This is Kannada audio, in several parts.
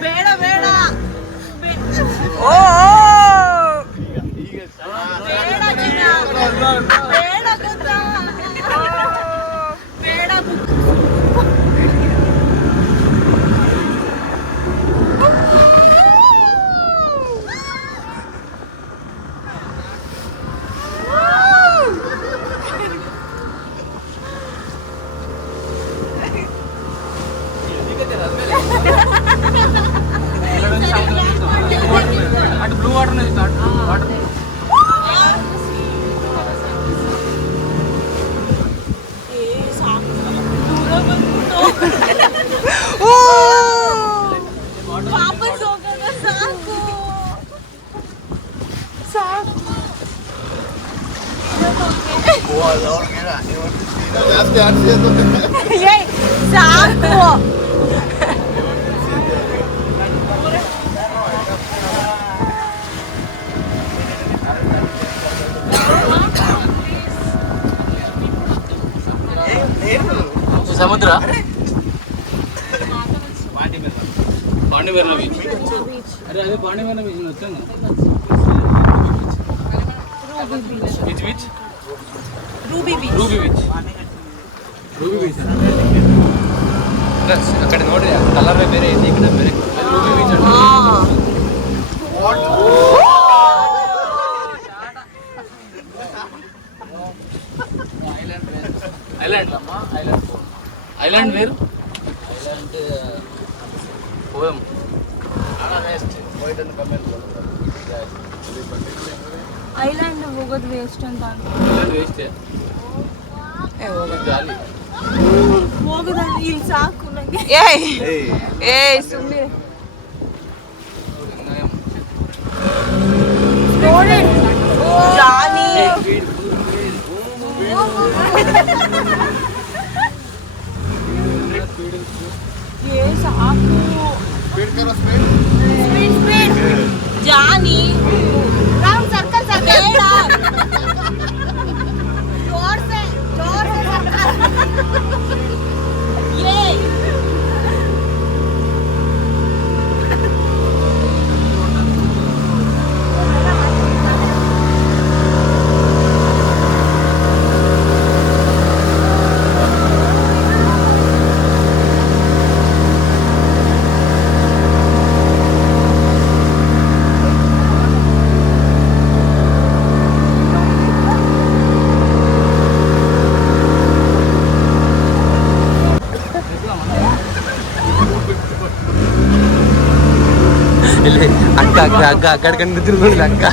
ಬೇಡ ಬೇಡ ಓ ಬೇಡ ಬೇಡ ಗೊತ್ತಾ ಬೇಡ అటు బ్లూ వాటర్ వాటర్ ವಾಪಸ್ ಹೋಗೋಣ ಸಾಕು ಸಾಕು ಸಾಕು సముద్ర పాండిమేరన బీచ్ అరే అదే పాండిమేరన బీచ్ వచ్చాను beach beach Ruby beach Ruby beach Ruby beach ಅಕ್ಕಡೆ ನೋಡ್ರಿ ಕಲರ್ ಬೇರೆ ಐತಿ ಈ ಕಡೆ ಬೇರೆ ರೂಬಿ ಬೀಚ್ ಐಲ್ಯಾಂಡ್ ಐಲ್ಯಾಂಡ್ వేరు పోయం ಐಲ್ಯಾಂಡ್ ಹೋಗೋದು ವೇಸ್ಟ್ ಅಂತ ಐಲ್ಯಾಂಡ್ ವೇಸ್ಟ್ ಗಾಲಿ ಹೋಗೋದಂದ್ರೆ ಇಲ್ಲಿ ಸಾಕು ನಂಗೆ ಏಯ್ ಸುಮ್ಮನೆ ನೋಡಿ ಜಾನಿ ये साकू स्पीड स्पीड जानी राउंड सर्कल सर्कल जोर से सर्कल ये అక్క అక్క అక్క అక్కడికని తిరుగుతుంది అక్క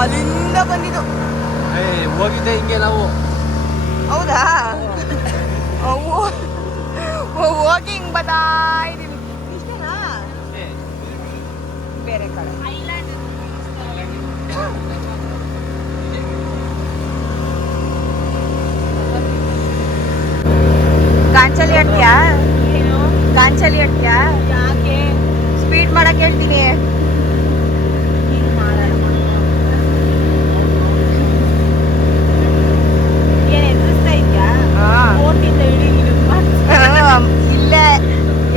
ಅಲ್ಲಿಂದ ಬಂದಿದ್ದು ಹೋಗಿದ್ದೆ ಹಿಂಗೆ ನಾವು ಹೌದಾ ಹೋಗಿ ಹಿಂಗ್ ಬತ್ತಾ ಇದೀವಿ ಇಷ್ಟೇನಾ ಬೇರೆ ಕಡೆ ಗಾಂಚಲಿ ಅಡ್ತೀಯಾ ಗಾಂಚಲಿ ಅಡ್ತೀಯಾ ಯಾಕೆ ಸ್ಪೀಡ್ ಮಾಡಕ್ ಹೇಳ್ತೀನಿ ಏನ್ ಎದುರಿಸ್ತಾ ಇದ್ಯಾ ಓಟಿಂದ ಇಡೀ ಇಲ್ಲೇ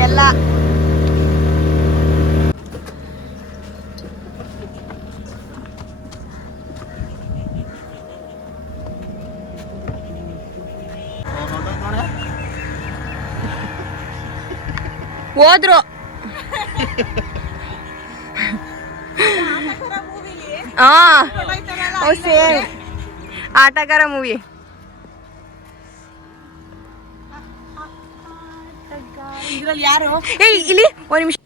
ಎಲ್ಲ ಹೋದ್ರು ಆಟಗಾರ ಮೂವಿ. ಇದ್ರಲ್ಲಿ ಯಾರು? ಏಯ್ ಇಲ್ಲಿ ಒಂದು ನಿಮಿಷ.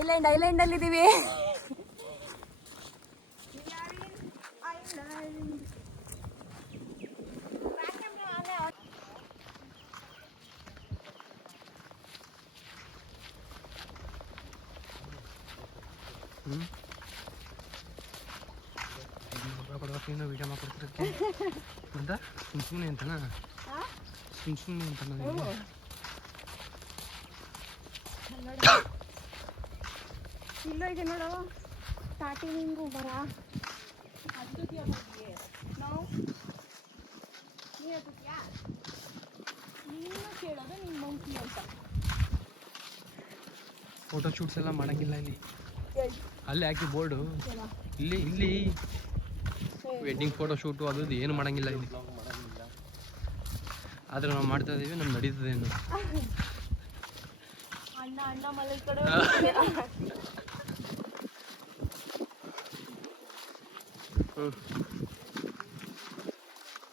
ಐಲ್ಯಾಂಡ್ ಅಲ್ಲಿ ಇದೀವಿ. ವಿಡಿಯೋ ಮಾಡ್ಕೊಡ್ತಿರಕ್ಕೆ ಅಂತ ಸುಮ್ಮನೆ ಅಂತನಾ ಸುಮ್ಮನೆ ಅಂತನ ಇಲ್ಲ ಇದೆ ನೋಡು ಸ್ಟಾರ್ಟಿಂಗು ಬರ ನೀನು ಕೇಳೋದು ನಿನ್ನ ಮಂಕಿ ಅಂತ. ಫೋಟೋ ಶೂಟ್ಸ್ ಎಲ್ಲ ಮಾಡಂಗಿಲ್ಲ ಇಲ್ಲಿ. ಅಲ್ಲಿ ಹಾಕಿ ಬೋರ್ಡು ಇಲ್ಲಿ ವೆಡ್ಡಿಂಗ್ ಫೋಟೋ ಶೂಟು ಅದು ಏನು ಮಾಡಂಗಿಲ್ಲ ಇಲ್ಲಿ. ಆದ್ರೆ ನಾವು ಮಾಡ್ತಾ ಇದೀವಿ, ನಮ್ಗೆ ನಡೀತದೆ ಏನು. ಅಣ್ಣ ಮಲೆ ಕಡೆ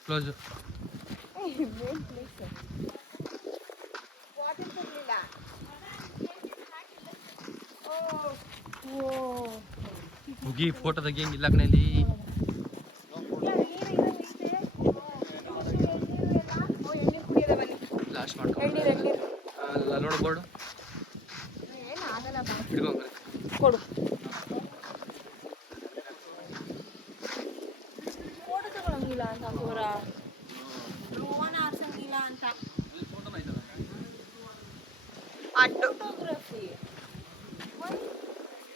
ಕ್ಲೋಸ್. ಮುಗಿ ಫೋಟೋ ತೆಗಿಯಂಗಿಲ್ಲ ಕಣಲ್ಲಿ. ಲಾಸ್ಟ್ ಮಾಡ್ಕೊ ನೋಡು ಬೋರ್ಡು ಹಿಡ್ಕೊ ಕೊಡು. ಫೋಟೋ ತಗೊಳಂಗಿಲ್ಲ ಅಂತ ಅವರ ರೋಣ ಹಾರ್ಸಂಗಿಲ್ಲ ಅಂತ. ಫೋಟೋಗ್ರಫಿ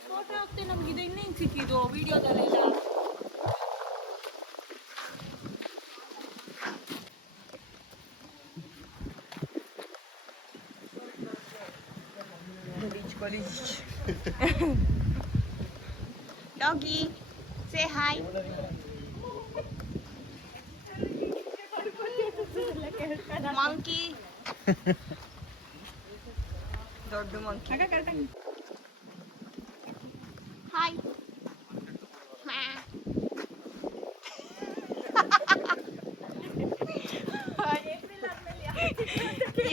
ಫೋಟೋ ಹಾಕ್ತೆ ನಮ್ಗೆ ಇದು ಇನ್ನೇನು ಸಿಕ್ಕಿದ್ದು ವಿಡಿಯೋದಲ್ಲೆಲ್ಲ. Doggy, say hi. Monkey. ದೊಡ್ಡ monkey. Hi.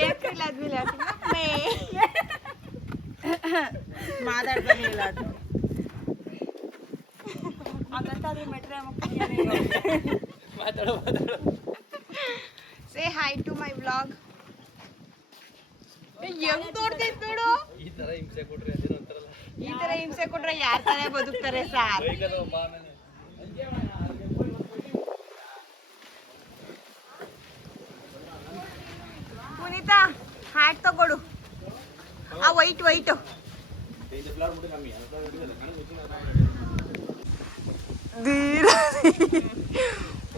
ಏಪ್ರಿಲ್ ಆದ್ಮೇಲೆ ಮಾತಾಡ್ತಾನೆ ಇಲ್ಲ ಅದು ಹಾಗಂತಾದ್ರೆ ಮೆಟ್ರೆ ಮಾತಾಡೋ say hi to my vlog. ಹೆಂಗ್ ತೋರ್ತೈತ್ ನೋಡು. ಈ ತರ ಹಿಂಸೆ ಕೊಟ್ರೆ ಅದೇನೋ ಅಂತಾರಲ್ಲ, ಈ ತರ ಹಿಂಸೆ ಕೊಟ್ರೆ ಯಾರ್ ತಾನೇ ಬದುಕ್ತಾರೆ ಸಾರ್. ಪುನೀತಾ ಹ್ಯಾಟ್ ತಗೊಡು, ಆ ವೈಟ್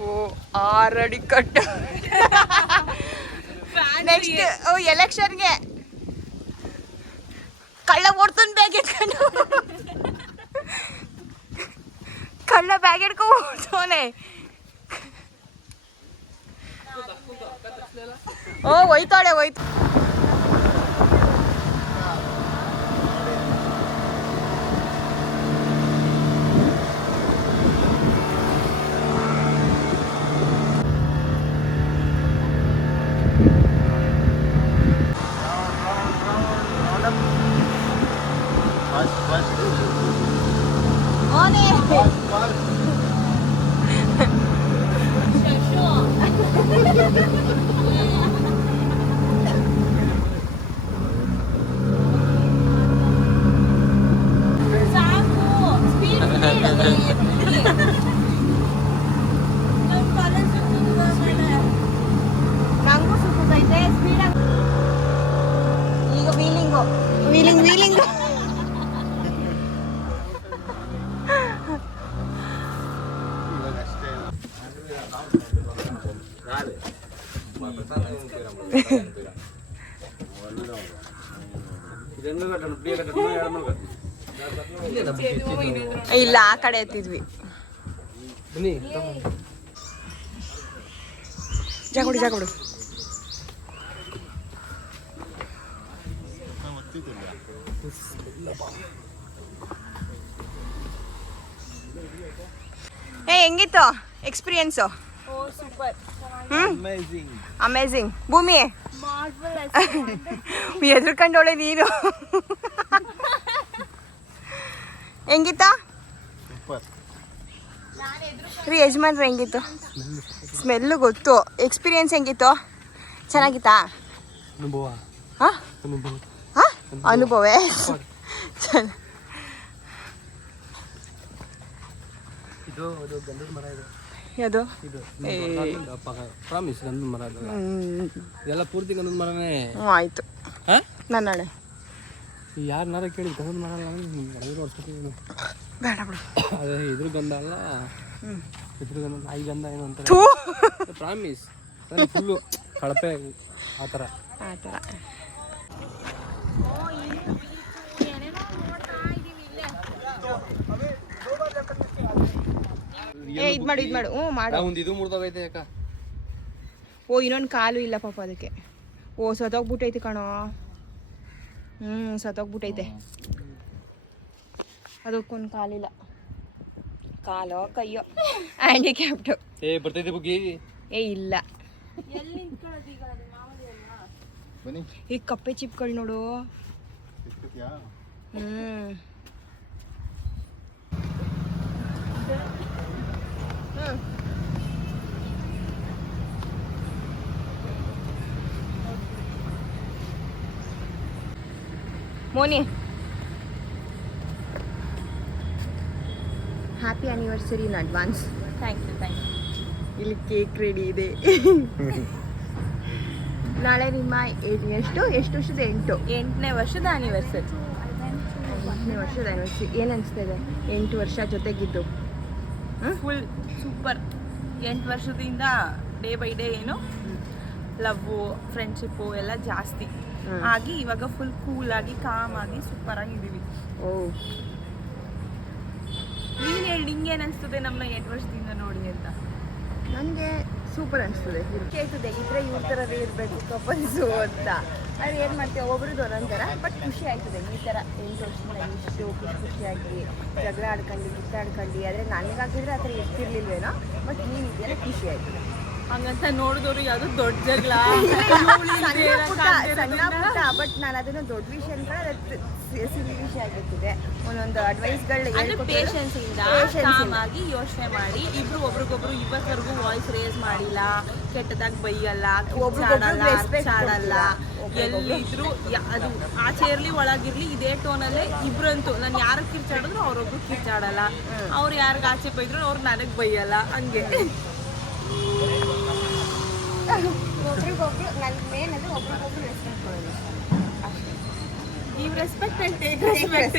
ಓ ಆರಡಿ ಕಟ್ಟ. ನೆಕ್ಸ್ಟ್ ಎಲೆಕ್ಷನ್ಗೆ ಕಳ್ಳ ಓಡ್ತಾನೆ ಬ್ಯಾಗ್ ಎತ್ಕೊಂಡು, ಕಳ್ಳ ಬ್ಯಾಗ್ ಎಡ್ಕೊಂಡು ಓಡ್ತಾನೆ. ಓ ಹೋಯ್ತಾಳೆ ಹೋಯ್ತು. ನಂಗೂ ಸುತ್ತೈತೆ ಸ್ಪೀಡಾಗಿ. ಈಗ ವೀಲಿಂಗ್ ಇಲ್ಲ ಆ ಕಡೆ ಎತ್ತಿದ್ವಿ. ಜಾಕೊಡು ಎಕ್ಸ್ಪೀರಿಯನ್ಸು ಓ ಸೂಪರ್ ಅಮೇಝಿಂಗ್. ಭೂಮಿ ಮಾರ್ವಲ್ ಎದ್ರಕೊಂಡವಳೆ ನೀನು. ಹೆಂಗಿತ್ತ ರೀ ಯಜಮಾನ್ರು? ಹೆಂಗಿತ್ತು ಸ್ಮೆಲ್ಲು? ಗೊತ್ತು. ಎಕ್ಸ್ಪೀರಿಯನ್ಸ್ ಹೆಂಗಿತ್ತು? ಚೆನ್ನಾಗಿತ್ತಾ? ಅನುಭವ ಹಾಂ ಅನುಭವ ಹಾಂ ಅನುಭವೇ. ಇದು ಅದು ಗಂಧದ ಮರ ಇದೆ. ಯಾವುದು? ಇದು ಪ್ರಾಮಿಸ್ ಗಂಧದ ಮರ ಅದು. ಇದೆಲ್ಲ ಪೂರ್ತಿ ಗಂಧದ ಮರನೇ. ಹ್ಞೂ ಆಯಿತು. ಹಾಂ ನನ್ನ ನಾಳೆ ಯಾರನ್ನಾರ ಕೇಳಿ ಗಂಧದ ಮರ ಅಲ್ಲ ನೋಡ್ಸ್ಕೊತೀನಿ. ಬೇಡ ಬಿಡು. ಅದೇ ಇದ್ರ ಗಂಧ ಅಲ್ಲ, ಇದ್ರ ಗಂಧ ನಾಯಿ ಗಂಧ ಏನು ಅಂತಾರೆ. ಪ್ರಾಮಿಸ್ ಫುಲ್ಲು ಕಳಪೆ ಆ ಥರ. ಆ ಥರ ಇದು ಮಾಡು ಇದು ಮಾಡು. ಹ್ಞೂ ಮಾಡು. ಒಂದು ಇದು ಮುರಿದೋಗೈತೆ ಯಾಕ? ಓ ಇನ್ನೊಂದು ಕಾಲು ಇಲ್ಲ ಪಾಪ ಅದಕ್ಕೆ. ಓ ಸತ್ತೋಗ್ಬಿಟ್ಟೈತೆ ಕಣೋ. ಸತ್ತೋಗ್ಬಿಟ್ಟೈತೆ. ಅದಕ್ಕೊಂದು ಕಾಲಿಲ್ಲ. ಕಾಲೋ ಕೈಯೋ ಹ್ಯಾಂಡಿಕ್ಯಾಪ್ಟು. ಬರ್ತೈತೆ ಬುಗ್ಗಿ. ಇಲ್ಲ. ಈ ಕಪ್ಪೆ ಚಿಪ್ಗಳು ನೋಡು. Moni happy anniversary in advance. Thank you thank you. ಇಲ್ಲಿ ಕೇಕ್ ರೆಡಿ ಇದೆ. ನಾಳೆ ನಿಮ್ಮ ಎಷ್ಟು ವರ್ಷದ? 8ನೇ ವರ್ಷದ ಆನಿವರ್ಸರಿ. 8ನೇ ವರ್ಷದ ಆನಿವರ್ಸರಿ. ಏನು ಅನಿಸ್ತಾ ಇದೆ 8 ವರ್ಷ ಜೊತೆಗಿದ್ದು? Full super. 8 ವರ್ಷದಿಂದ ಡೇ ಬೈ ಡೇ ಏನು ಲವ್ವು ಫ್ರೆಂಡ್ಶಿಪ್ಪು ಎಲ್ಲ ಜಾಸ್ತಿ ಆಗಿ ಇವಾಗ ಫುಲ್ ಕೂಲಾಗಿ ಕಾಮಾಗಿ ಸೂಪರಾಗಿದ್ದೀವಿ. ಓ ನೀನು ಹೇಳಿ, ನಿಂಗೇನು ಅನಿಸ್ತದೆ ನಮ್ಮನ್ನ 8 ವರ್ಷದಿಂದ ನೋಡಿ ಅಂತ? ನನಗೆ ಸೂಪರ್ ಅನಿಸ್ತದೆ. ಕೇಳ್ತದೆ ಇದ್ರೆ ಇವ್ರ ಥರವೇ ಇರಬೇಕು ಕಪಲ್ಸು ಅಂತ. ಅದು ಏನು ಮಾಡ್ತೀವಿ ಒಬ್ರದ್ದು ಒಂದೊಂಥರ. ಬಟ್ ಖುಷಿ ಆಯ್ತದೆ ಈ ಥರ 8 ವರ್ಷದಿಂದ ಇಷ್ಟು ಖುಷಿಯಾಗಿ ಜಗಳ ಆಡ್ಕೊಂಡು ಕಿತ್ತಾಡ್ಕೊಂಡು. ಆದರೆ ನನಗಾಗಿದ್ರೆ ಆ ಥರ ಎಷ್ಟಿರ್ಲಿಲ್ವೇನೋ. ಬಟ್ ನೀನಿದೆಯಲ್ಲ ಖುಷಿ ಆಯ್ತದೆ. ಹಂಗಂತ ನೋಡಿದವ್ರು ಯಾವುದು ದೊಡ್ಡ ಜಗಳ ಸಣ್ಣ ಪುಟ್ಟ. ಬಟ್ ನಾನು ಅದನ್ನು ದೊಡ್ಡ ವಿಷಯ ಅನ್ಕೊಂಡು ಸಿಲಿ ವಿಷಯ ಆಗಿರ್ತದೆ. ಒಂದೊಂದು ಅಡ್ವೈಸ್ಗಳು ಪೇಷನ್ಸ್ ಇಂದ ಕಾಮಾಗಿ ಯೋಚನೆ ಮಾಡಿ ಇಬ್ರು ಒಬ್ರಿಗೊಬ್ರು ಇವತ್ತವರೆಗೂ ವಾಯ್ಸ್ ರೇಸ್ ಮಾಡಿಲ್ಲ, ಕೆಟ್ಟದಾಗ ಬೈಯಲ್ಲ, ಕಿಚ್ಚಾಡಲ್ಲ. ಎಲ್ಲಿದ್ರು ಅದು ಆಚೆ ಇರ್ಲಿ ಒಳಗಿರ್ಲಿ ಇದೇ ಟೋನಲ್ಲೇ ಇಬ್ರಂತೂ. ನಾನು ಯಾರು ಕಿರ್ಚಾಡಿದ್ರು ಅವ್ರೊಬ್ರು ಕಿರ್ಚಾಡಲ್ಲ, ಅವ್ರು ಯಾರಿಗೆ ಆಚೆ ಬೈದ್ರು ಅವ್ರು ನನಗೆ ಬೈಯಲ್ಲ. ಹಂಗೆ ಒಬ್ರಿಗೊಬ್ರು ನನ್ನ ಮೇನ್ ಅಂದರೆ ಒಬ್ರಿಗೊಬ್ರು ರೆಸ್ಪೆಕ್ಟ್ ಕೊಡೋದು ಅಷ್ಟೇ. ನೀವು respect and take respect.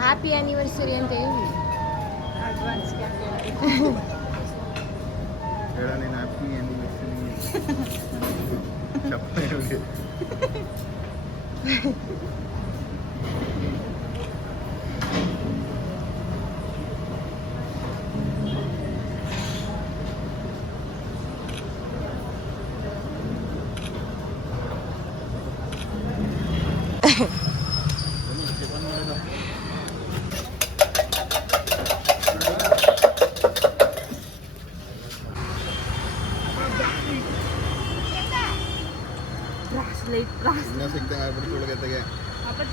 Happy anniversary ಅಂತ ಹೇಳಿ ಅಡ್ವಾನ್ಸ್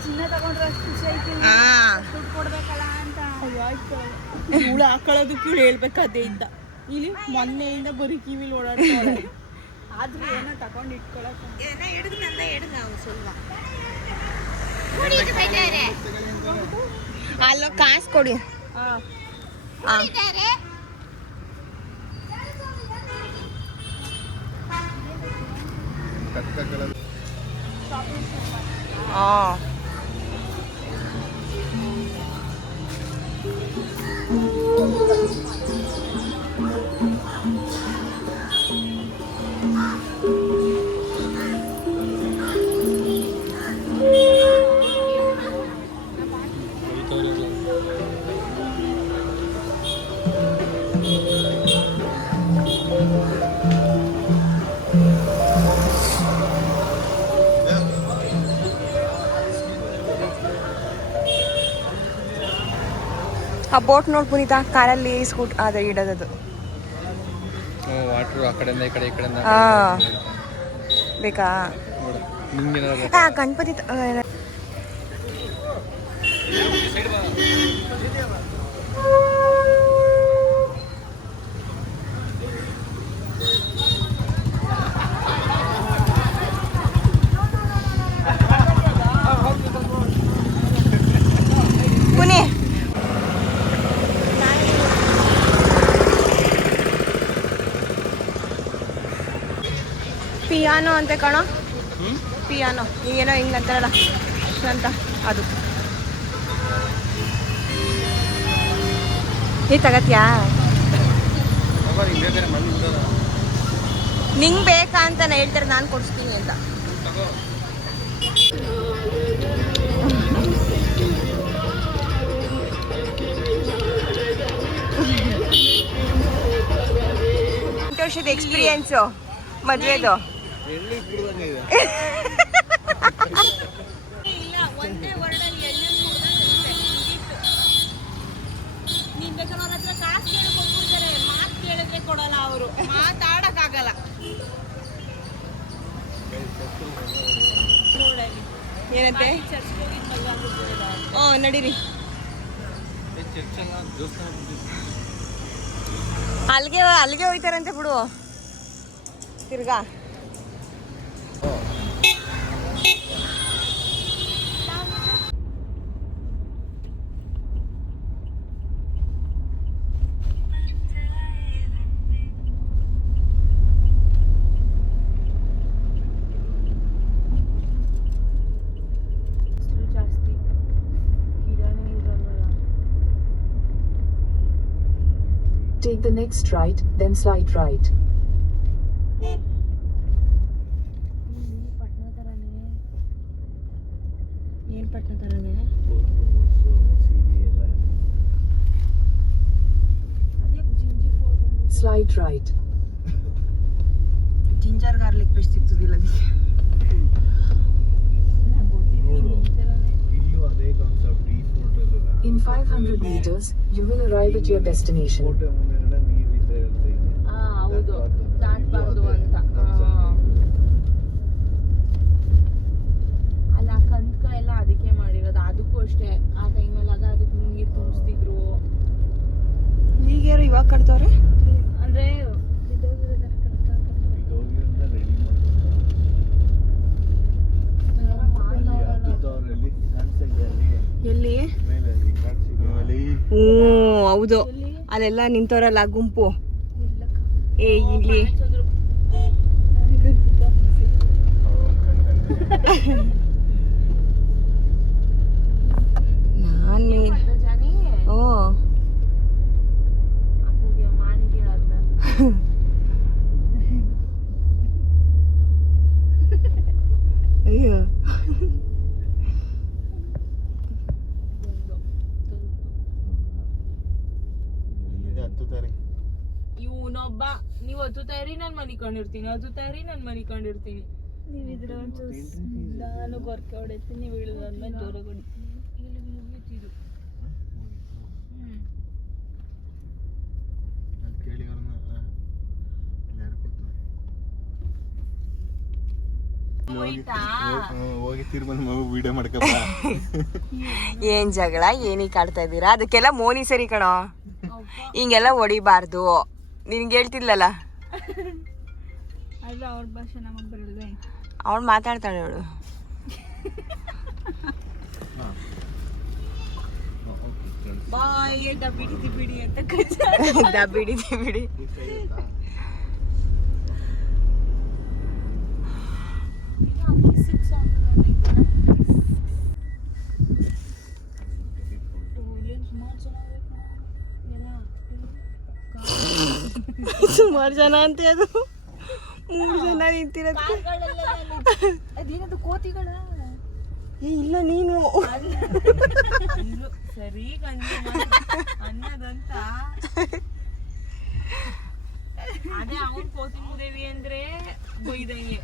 ಚಿನ್ನ ತಗೊಂಡ್ರೆ ಅಷ್ಟು ಖುಷಿ ಆಯ್ತಿಲ್ಲ. ದುಡ್ಡು ಕೊಡ್ಬೇಕಲ್ಲ ಅಂತ ಇವಳು ಹಾಕೊಳ್ಳೋದು ಕಿವಿ ಹೇಳ್ಬೇಕಾದೇ ಇದ್ದ. ಇಲ್ಲಿ ಮೊನ್ನೆಯಿಂದ ಬರೀ ಕಿವಿಲಿ ಓಡಾಡ್ತಾಳೆ. ಆದ್ರೂ ಏನೋ ತಗೊಂಡು ಇಟ್ಕೊಳಕ್ಕೆ ಅಲ್ಲೋ ಕಾಸು ಕೊಡಿ. ಆ ಬೋಟ್ ನೋಡಿ ಪುನೀತ ಕಾರಲ್ಲಿ ಅದೇ ಇಡೋದದು. ವಾಟ್ರು ಆ ಕಡೆಯಿಂದ ಈ ಕಡೆಯಿಂದ ಹಾಂ ಬೇಕಾ? ಗಣಪತಿ ಪುನಿ ಪಿಯಾನೋ ಅಂತೆ ಕಣ, ಪಿಯಾನೋ ಈಗೇನೋ ಹಿಂಗೆ ಅಂತಾರಲ್ಲ ಅಂತ ಅದು. ಈ ತಗತ್ಯಾ? ನಿಂಗೆ ಬೇಕಾ ಅಂತ ಹೇಳ್ತಾರೆ, ನಾನು ಕೊಡಿಸ್ತೀನಿ ಅಂತ. ವರ್ಷದ ಎಕ್ಸ್ಪೀರಿಯನ್ಸು ಮದುವೆದು. ಇಲ್ಲ ಒಂದೇ ವರ್ಡಲ್ಲಿ ನೀನ್ ಬೇಕಾದ್ರೆ ಅವ್ರ ಹತ್ರ ಕಾಸು ಕೇಳಿ ಕೊಟ್ಬಿಡ್ತಾರೆ, ಮಾತು ಕೇಳಿದ್ರೆ ಕೊಡಲ್ಲ ಅವರು, ಮಾತಾಡಕ್ಕಾಗಲ್ಲ. ನೋಡಲಿ ಏನಂತೆ? ಚರ್ಚ್ಗೆ ಹೋಗಿದ್ನಲ್ಲ, ಹ್ಞೂ ನಡೀರಿ. ಅಲ್ಲಿಗೆ ಹೋಯ್ತಾರಂತೆ ಬಿಡು ತಿರ್ಗಾ. ಜಾಸ್ತಿ ಗಿಡನೇ ಇರಲ್ಲ. Take the next right, then slide right. ಪಟ್ನ ಥರನೇ. ಏನು ಪಟ್ನ ಥರನೇ? ಅದೇ ಜಿಂಜಿ photo. Slide right. Ginger garlic paste ಸಿಗ್ತದಿಲ್ಲ ಅದಕ್ಕೆ. In 500 meters, you will arrive at your destination. ಹೌದು, ದಾಟಬಾರ್ದು ಅಂತ. ಅಲ್ಲ ಕಂದ್ಕ ಎಲ್ಲ ಅದಕ್ಕೆ ಮಾಡಿರೋದು. ಅದಕ್ಕೂ ಅಷ್ಟೇ ಆ ಟೈಮಲ್ಲಿ ಅದಕ್ಕೆ ನೀರು ತುಂಬಿಸ್ತಿದ್ರು. ಈಗೇರು ಇವಾಗ ಕಟ್ತವ್ರೆ ಅಂದ್ರೆ ಎಲ್ಲಿ? ಹ್ಞೂ ಹೌದು, ಅಲ್ಲೆಲ್ಲ ನಿಂತವ್ರಲ್ಲ ಗುಂಪು. ಏ ಇಲ್ಲಿ ನಾನು ಓ ಅಯ್ಯೋ ಇವನೊಬ್ಬ, ನೀವು ಹತ್ತುತ್ತಾಯಿರಿ ನಾನು ಮನಿಕೊಂಡಿರ್ತೀನಿ, ಹತ್ತುತ್ತಾಯಿರಿ ನಾನು ಮನಿಕೊಂಡಿರ್ತೀನಿ. ನೀವಿದ್ರೆ ನಾನು ಗೊರ್ಕೆ ಹೊಡಿತೀನಿ, ನೀವು ಇಳಿದಾದ್ಮೇಲೆ ದೂರ ಹೊಡಿತೀನಿ. ಇಳಿದು ಹೋಗಿ ತಿರ್ಬಂದ್ ಮಗು ವಿಡಿಯೋ ಮಾಡ್ಕಪ್ಪ. ಏನ್ ಜಗಳ ಏನೀಗ ಕಾಡ್ತಾ ಇದ್ದೀರಾ? ಅದಕ್ಕೆಲ್ಲ ಮೋನಿ ಸರಿ ಕಣೋ, ಹಿಂಗೆಲ್ಲ ಹೊಡಿಬಾರ್ದು. ನಿನ್ಗೆ ಹೇಳ್ತಿದ್ಲಲ್ಲ, ಅವ್ರ ಭಾಷೆ ನಮಗೆ ಬರಲ್ವೇ? ಅವಳು ಮಾತಾಡ್ತಾಳೆ ಅವಳು. ಬಾಯ್ ದಬ್ಬಿಡಿದಿ ಬಿಡಿ ಅಂತ ದಬ್ಬಿಡಿದಿ ಬಿಡಿ. ಸುಮಾರು ಜನ ಅಂತ ಅದು 3 ಜನ ನಿಂತಿರೋದು. ಅದೇನದು ಕೋತಿಗಳ? ಏ ಇಲ್ಲ ನೀನು ಸರಿ ಅನ್ನದಂತ. ಅದೇ ಅವ್ನು ಕೋತಿ ಮುದೇವಿ ಅಂದ್ರೆ ಬೈದಂಗೆ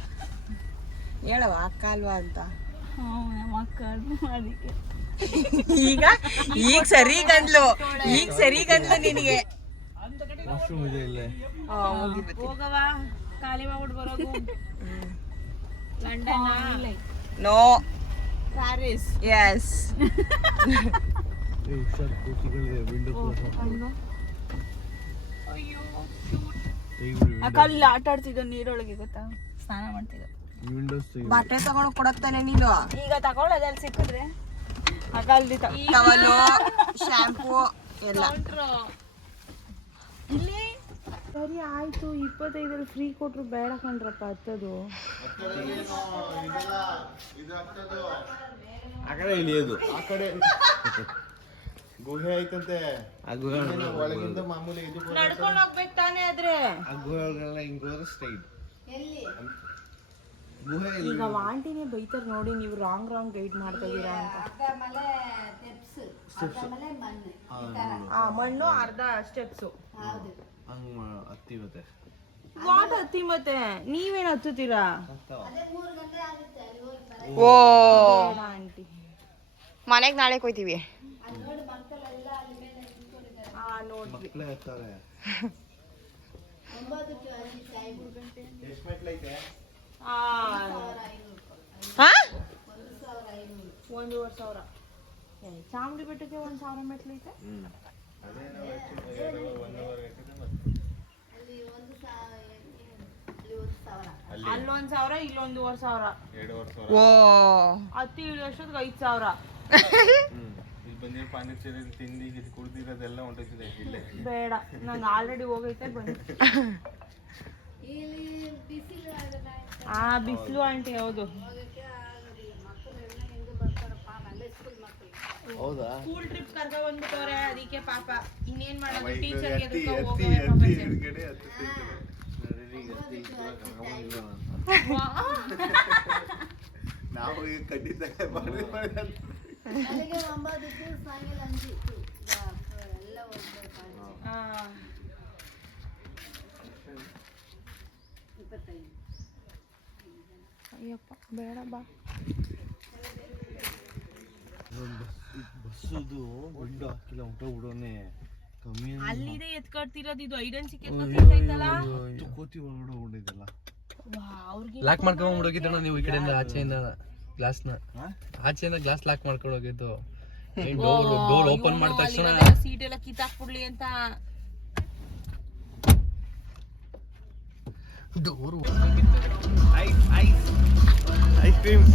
ಹೇಳವ ಅಕ್ಕ ಅಲ್ವಾ ಅಂತ. ಅಕ್ಕ ಅದಕ್ಕೆ ಈಗ ಸರಿ ಗಂಡ್ಲು ನಿನಗೆ ವಾಶ್ರೂಮ್ ಇದೆ ಇಲ್ಲೇ. ಹೋಗವ ಖಾಲಿ ಮಾಡ್ಬಿಟ್ಟು ಬರೋದು. ಲಂಡನ್ ನೋ ಪ್ಯಾರಿಸ್ ಎಸ್ ಹುಷಾರ್ ಕೂತಿಗಳಿದೆ ವಿಂಡೋ ಅಯ್ಯೋ ಕಲ್ಲಿ ಆಟ ಆಡ್ತಿದ್ದ ನೀರೊಳಗೆ ಗೊತ್ತಾ ಸ್ನಾನ ಮಾಡ್ತಿದ್ದ ವಿಂಡೋಸ್ ಬಟ್ಟೆ ತಗೊಂಡು ಕೊಡತ್ತಾನೆ ನೀನು ಈಗ ತಗೊಳ್ಳೋದಲ್ಲಿ ಸಿಕ್ಕಿದ್ರೆ ಅಕಲ್ದಿ ಟವಲು ಶಾಂಪೂ ಎಲ್ಲ ಇಲ್ಲಿ ಸರಿ ಆಯ್ತು 25 ಫ್ರೀ ಕೊಟ್ರು ಬೇಡ ಕಣ್ರಪ್ಪ ಹತ್ತದು. ಆ ಕಡೆ ಇಳಿಯೋದು ಆ ಕಡೆ ಗುಹೆ ಐತಂತೆ. ಆ ಗುಹೆ ಒಳಗಿಂದ ಮಾಮೂಲಿ ಇದು ನಡ್ಕೊಂಡು ಹೋಗ್ಬೇಕು ತಾನೇ ಆದ್ರೆ. ಆ ಗುಹೆ ಒಳಗೆಲ್ಲ ಹಿಂಗ್ ಹೋದ್ರೆ ಸ್ಟ್ರೈಟ್ ಗುಹೆ. ಈಗ ವಾಂಟಿನೇ ಬೈತಾರ ನೋಡಿ ನೀವು ರಾಂಗ್ ಗೈಡ್ ಮಾಡ್ತಾ ಇದೀರಾ ಅಂತ. ಮಣ್ಣು ಅರ್ಧ ಸ್ಟೆಪ್ಸು ಹಂಗ್ ಹತ್ತಿವತ್ತೆ. ವಾಟ್ ಹತ್ತಿ ಮತ್ತೆ ನೀವೇನ್ ಹತ್ತುತ್ತೀರಾ ಓ ಆಂಟಿ? ಮನೆಗೆ ನಾಳೆ ಹೋಯ್ತೀವಿ ನೋಡ್ರಿ ಮಕ್ಳೇ ಹತ್ತಾರೆ. ಎಷ್ಟು ಮೆಟ್ಲೈತೆ? ಹಾ 1,500. ಚಾಮುಂಡಿ ಬೆಟ್ಟಕ್ಕೆ 1,000 ಮೆಟ್ಲೈತೆ. ಅಲ್ಲೊಂದ್ 1,000 ಇಲ್ಲೊಂದು 1,500. ಓ ಹತ್ತಿ ಇಳಿಯೋಷ್ಟೊತ್ತಿಗೆ 5,000. ಇಲ್ಲಿ ಬಂದಿರೋ ಪಾನಿಪುರಿ ತಿಂಡಿ ಇದು ಕುಡ್ದಿರೋದೆಲ್ಲ ಹೊಂಟೋಗ್ತಿದೆ ಇಲ್ಲೇ. ಬೇಡ ನಂಗೆ ಆಲ್ರೆಡಿ ಹೋಗೈತೆ ಬನ್ನಿ. ಬಿಸಿಲು ಆಂಟಿ ಹೌದು. ಹೌದಾ? ಸ್ಕೂಲ್ ಟ್ರಿಪ್ ಕರ್ಕ ಬಂದ್ಬಿಟ್ಟವ್ರೆ ಅದಕ್ಕೆ ಪಾಪ ಇನ್ನೇನ್ ಮಾಡೋದು ಹತ್ತಿ ಟೀಚರ್ಗೆ ಹತ್ತಿ ಹೋಗೋ ಹತ್ತಿ ಹಿಡ್ಗಡೆ ಹತ್ತುತ್ತಿದ್ರು. ನಾವು ಈಗ ಖಂಡಿತ ಅಯ್ಯಪ್ಪ ಬೇಡ ಬಾ. ಬಸ್ಸುದು ವಿಂಡೋ ಹಾಕಿಲ್ಲ ಹೊಂಟೋಗ್ಬಿಡೋನೆ. ಕಮ್ಮಿ ಅಲ್ಲಿದೆ ಎತ್ಕೊಡ್ತಿರೋದು ಇದು ಐಡೆನ್ಸಿ ಎತ್ಕೊಡ್ತೈತಲ್ಲ. ಕೋತಿ ಒಳಗಡೆ ಹೋಗಿದ್ದಲ್ಲ. ಅವ್ರಿಗೆ ಲಾಕ್ ಮಾಡ್ಕೊಂಡು ಹೋಗಿದ್ದಣ್ಣ ನೀವು ಈ ಕಡೆಯಿಂದ ಆಚೆಯಿಂದ ಗ್ಲಾಸ್ನ ಆಚೆಯಿಂದ ಗ್ಲಾಸ್ ಲಾಕ್ ಮಾಡ್ಕೊಂಡು ಹೋಗಿದ್ದು. ಡೋರ್ ಓಪನ್ ಮಾಡಿದ ತಕ್ಷಣ ಸೀಟ್ ಎಲ್ಲ ಕಿತ್ತಾಕ್ಬಿಡ್ಲಿ ಅಂತ. Door ice cream